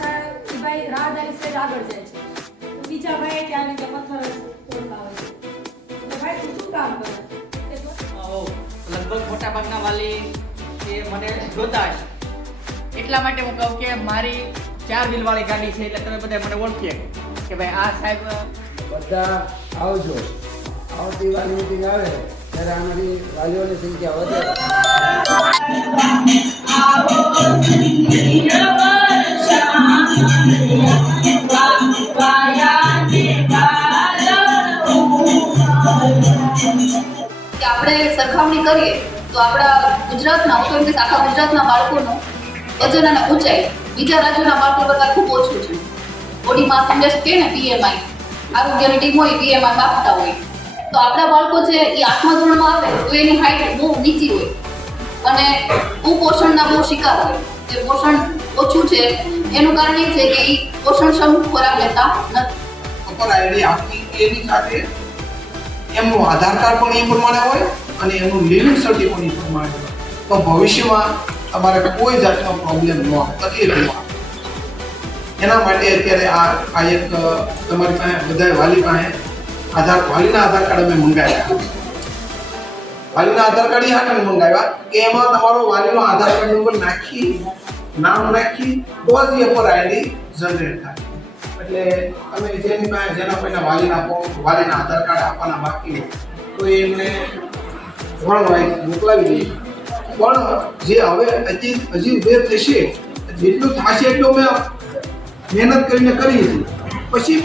ભાઈ રાહદારી સ્ટેજ આગળ જાય છે, તો બીજા ભાઈ ત્યાં આવીને પથ્થર તોડતા હોય છે. તો ભાઈ તું શું કામ કરે? લગભગ મોટા ભાગના વાલી એ મને જોતા હશે, એટલા માટે હું કહું કે મારી 4 વ્હીલ વાળી ગાડી છે, એટલે તમે બધા મને ઓળખીએ કે ભાઈ આ સાહેબ. બધા આવજો. આવતી વાલી મીટિંગ આવે ત્યારે અમારી વાલીઓની સંખ્યા વધે. કે આપણે સરખામણી કરીએ તો આપણા ગુજરાતના આખા ગુજરાતના બાળકોનું વજન અને ઊંચાઈ બીજા રાજ્યોના બાળકો કરતાં ખૂબ ઓછું છે. બોડી માસ ઇન્ડેક્સ કહે ને BMI, આરોગ્યની ટીમ હોય BMI માપતા હોય, તો આપણા બાળકો છે એ 8મા ધોરણમાં આવે તો એની હાઈટ બહુ નીચી હોય અને કુપોષણના બહુ શિકાર હોય. જે પોષણ ઓછું છે એનું કારણ એ છે કે એ પોષણક્ષમ ખોરાક લેતા નથી. અપર આઈડી આપી એની સાથે એમનું આધાર કાર્ડ પણ એ પ્રમાણે હોય અને એમનું લિવિંગ સર્ટિફિકેટ પણ એ પ્રમાણે હોય, તો ભવિષ્યમાં તમારે કોઈ જાતનો પ્રોબ્લેમ ન આવે, તકલીફ ન આવે. એના માટે અત્યારે આ એક તમારી પાસે બધા વાલી પાસે વાલીના આધાર કાર્ડ અમે મંગાવ્યા. વાલીના આધાર કાર્ડ એ હાટે મંગાવ્યા કે એમાં તમારો વાલીનો આધાર કાર્ડ નંબર નાખી નામ નાખી તો જ એ પર આઈડી જનરેટ થાય. એટલે તમે જેની પાસે જેના કોઈના વાલીના આધાર કાર્ડ આપવાના બાકી હોય તો એમને ધોરણ વાઇઝ મોકલાવી દઈએ. પણ જે હવે હજી ઉભેર થશે, જેટલું થશે એટલું અમે મહેનત કરીને કરીએ છીએ. પછી